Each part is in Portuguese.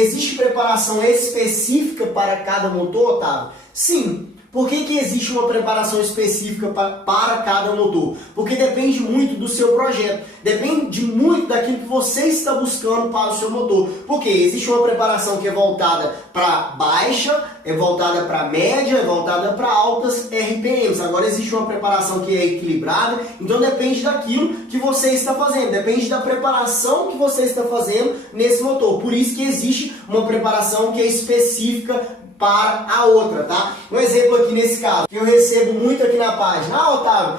existe preparação específica para cada motor, Otávio? Sim. Por que existe uma preparação específica para cada motor? Porque depende muito do seu projeto, depende muito daquilo que você está buscando para o seu motor. Porque existe uma preparação que é voltada para baixa, é voltada para média, é voltada para altas RPMs. Agora existe uma preparação que é equilibrada, então depende daquilo que você está fazendo, depende da preparação que você está fazendo nesse motor. Por isso que existe uma preparação que é específica para a outra, tá? Um exemplo aqui nesse caso, que eu recebo muito aqui na página. Ah, Otávio,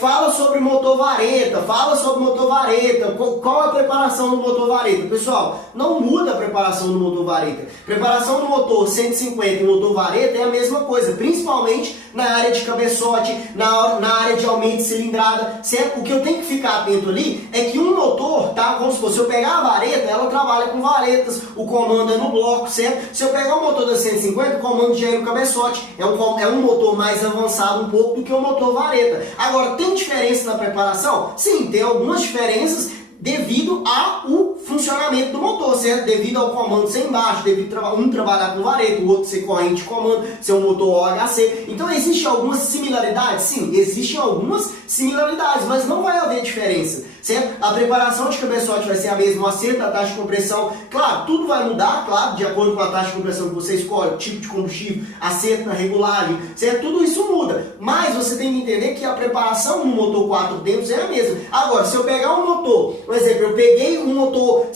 fala sobre motor vareta, qual a preparação do motor vareta? Pessoal, não muda a preparação do motor vareta. Preparação do motor 150 e motor vareta é a mesma coisa, principalmente na área de cabeçote, na área de aumento de cilindrada, certo? O que eu tenho que ficar atento ali é que um motor, tá? Vamos supor, se eu pegar a vareta, ela trabalha com varetas, o comando é no bloco, certo? Se eu pegar o motor da 150, o comando já é no cabeçote, é um motor mais avançado um pouco do que o motor vareta. Agora, tem diferença na preparação? Sim, tem algumas diferenças devido ao funcionamento do motor, certo? Devido ao comando ser embaixo, devido um trabalhar com vareta, o outro ser corrente de comando, ser um motor OHC. Então, existem algumas similaridades? Sim, existem algumas similaridades, mas não vai haver diferença, certo? A preparação de cabeçote vai ser a mesma, o acerto da taxa de compressão, claro, tudo vai mudar, claro, de acordo com a taxa de compressão que você escolhe, tipo de combustível, acerto na regulagem, certo? Tudo isso muda, mas você tem que entender que a preparação no motor 4 tempos é a mesma. Agora, se eu pegar um motor, por exemplo, eu peguei um motor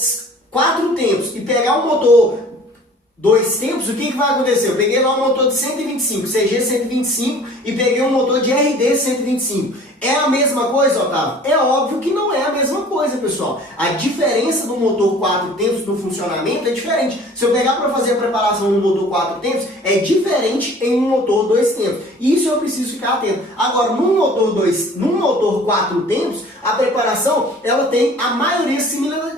4 tempos e pegar um motor 2 tempos, o que vai acontecer? Eu peguei lá um motor de 125, CG 125 e peguei um motor de RD 125. É a mesma coisa, Otávio? É óbvio que não é a mesma coisa, pessoal. A diferença do motor 4 tempos no funcionamento é diferente. Se eu pegar para fazer a preparação no motor 4 tempos, é diferente em um motor 2 tempos. Isso eu preciso ficar atento. Agora, num motor 4 tempos, a preparação ela tem a maioria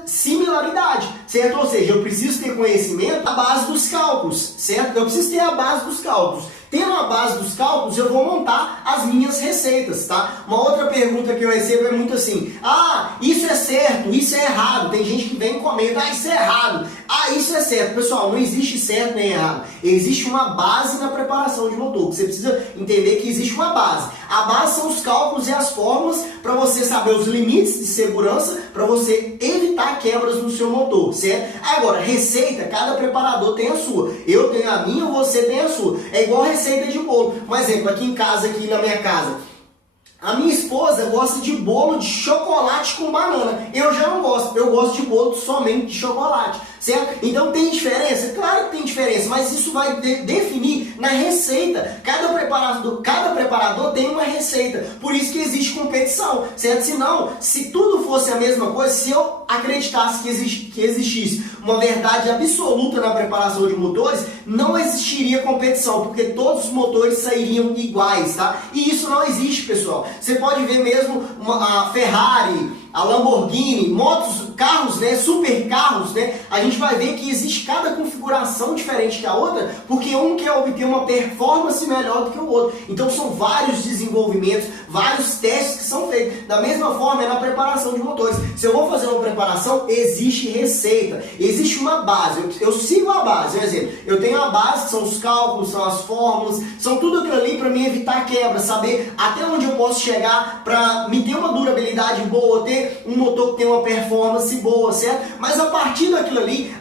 similaridade, certo? Ou seja, eu preciso ter conhecimento da base dos cálculos, certo? Eu preciso ter a base dos cálculos. Tendo a base dos cálculos, eu vou montar as minhas receitas, tá? Uma outra pergunta que eu recebo é muito assim: ah, isso é certo, isso é errado. Tem gente que vem e comenta: ah, isso é errado, ah, isso é certo. Pessoal, não existe certo nem errado. Existe uma base na preparação de motor. Você precisa entender que existe uma base. A base são os cálculos e as fórmulas para você saber os limites de segurança, para você evitar quebras no seu motor, certo? Agora, receita, cada preparador tem a sua. Eu tenho a minha, você tem a sua. É igual receita de bolo. Um exemplo, aqui em casa, aqui na minha casa, a minha esposa gosta de bolo de chocolate com banana. Eu já não gosto. Eu gosto de bolo somente de chocolate, certo? Então tem diferença? Claro que tem diferença, mas isso vai definir na receita. Cada preparador tem uma receita. Por isso que existe competição, certo? Senão, se tudo fosse a mesma coisa, se eu acreditasse que existisse uma verdade absoluta na preparação de motores, não existiria competição, porque todos os motores sairiam iguais, tá? E isso não existe, pessoal. Você pode ver mesmo a Ferrari, a Lamborghini, carros, né, super carros, né, a gente vai ver que existe cada configuração diferente que a outra, porque um quer obter uma performance melhor do que o outro. Então são vários desenvolvimentos, vários testes que são feitos. Da mesma forma é na preparação de motores. Se eu vou fazer uma preparação, existe receita, existe uma base, eu sigo a base. Por exemplo, eu tenho a base, que são os cálculos, são as fórmulas, são tudo aquilo ali para me evitar quebra, saber até onde eu posso chegar para me ter uma durabilidade boa, ter um motor que tem uma performance boa, certo? Mas a partir daquilo ali,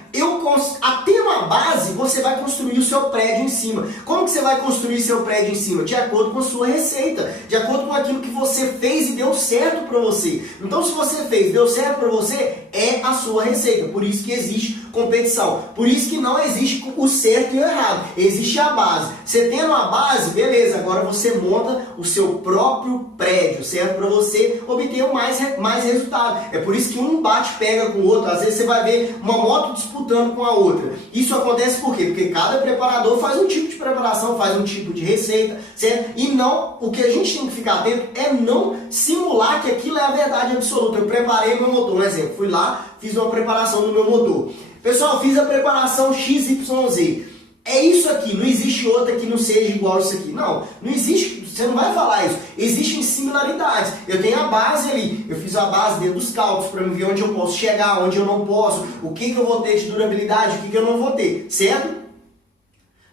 até uma base, você vai construir o seu prédio em cima. Como que você vai construir seu prédio em cima? De acordo com a sua receita, de acordo com aquilo que você fez e deu certo para você. Então, se você fez, deu certo para você, é a sua receita. Por isso que existe competição. Por isso que não existe o certo e o errado. Existe a base. Você tendo a base, beleza, agora você monta o seu próprio prédio, certo? Para você obter mais resultado. É por isso que um bate-pega com o outro. Às vezes você vai ver uma moto disputando com a outra. Isso acontece por quê? Porque cada preparador faz um tipo de preparação, faz um tipo de receita, certo? E não, o que a gente tem que ficar atento é não simular que aquilo é a verdade absoluta. Eu preparei meu motor, um exemplo, fui lá, fiz uma preparação do meu motor. Pessoal, fiz a preparação XYZ. é isso aqui, não existe outra que não seja igual a isso aqui. Não, não existe, você não vai falar isso. Existem similaridades. Eu tenho a base ali, eu fiz a base dentro dos cálculos para me ver onde eu posso chegar, onde eu não posso, o que eu vou ter de durabilidade, o que eu não vou ter, certo?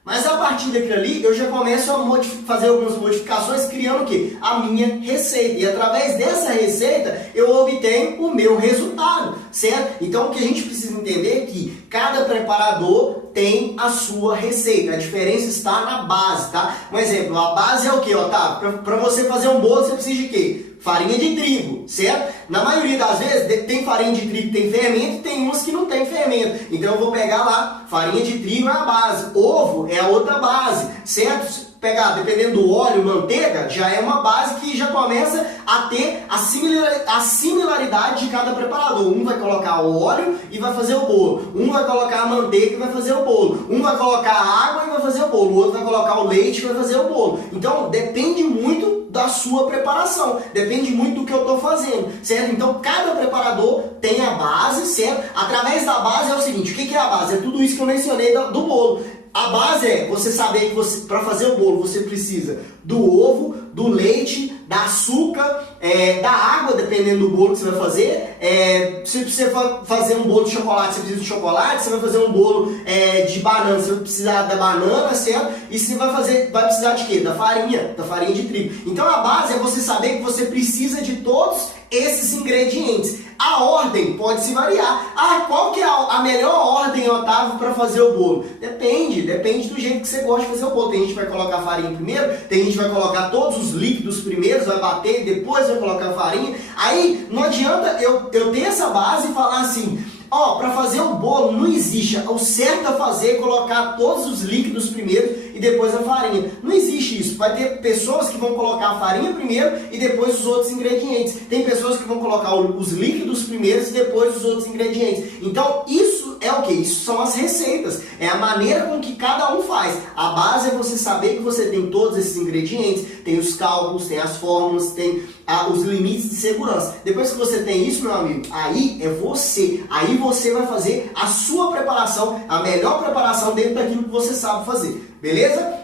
Mas a partir daquilo ali, eu já começo a fazer algumas modificações, criando o quê? A minha receita. E através dessa receita, eu obtenho o meu resultado, certo? Então, o que a gente precisa entender é que cada preparador tem a sua receita. A diferença está na base, tá? Um exemplo, a base é o quê, Otávio? Para você fazer um bolo, você precisa de quê? Farinha de trigo, certo? Na maioria das vezes, tem farinha de trigo que tem fermento e tem umas que não tem fermento. Então, eu vou pegar lá, farinha de trigo é a base, ovo é a outra base, certo? Pegar, dependendo do óleo, manteiga, já é uma base que já começa a ter a similaridade de cada preparador. Um vai colocar o óleo e vai fazer o bolo. Um vai colocar a manteiga e vai fazer o bolo. Um vai colocar a água e vai fazer o bolo. O outro vai colocar o leite e vai fazer o bolo. Então, depende muito da sua preparação. Depende muito do que eu estou fazendo, certo? Então, cada preparador tem a base, certo? Através da base é o seguinte, o que é a base? É tudo isso que eu mencionei do bolo. A base é você saber que para fazer o bolo você precisa do ovo, do leite, da açúcar, da água, dependendo do bolo que você vai fazer. Se você for fazer um bolo de chocolate, você precisa de chocolate. Se você vai fazer um bolo de banana, você vai precisar da banana, certo? E você vai precisar de quê? Da farinha de trigo. Então a base é você saber que você precisa de todos esses ingredientes. A ordem pode se variar. Qual que é a melhor ordem, Otávio, para fazer o bolo? Depende do jeito que você gosta de fazer o bolo. Tem gente que vai colocar a farinha primeiro, tem gente que vai colocar todos os líquidos primeiros, vai bater, depois vai colocar a farinha. Aí não adianta eu ter essa base e falar assim, para fazer o bolo não existe. O certo a fazer é colocar todos os líquidos primeiro e depois a farinha. Não existe isso. Vai ter pessoas que vão colocar a farinha primeiro e depois os outros ingredientes. Tem pessoas que vão colocar os líquidos primeiros e depois os outros ingredientes. Então isso é o que? Isso são as receitas. É a maneira com que cada um faz. A base é você saber que você tem todos esses ingredientes, tem os cálculos, tem as fórmulas, tem os limites de segurança. Depois que você tem isso, meu amigo, aí é você. Aí você vai fazer a sua preparação, a melhor preparação dentro daquilo que você sabe fazer. Beleza?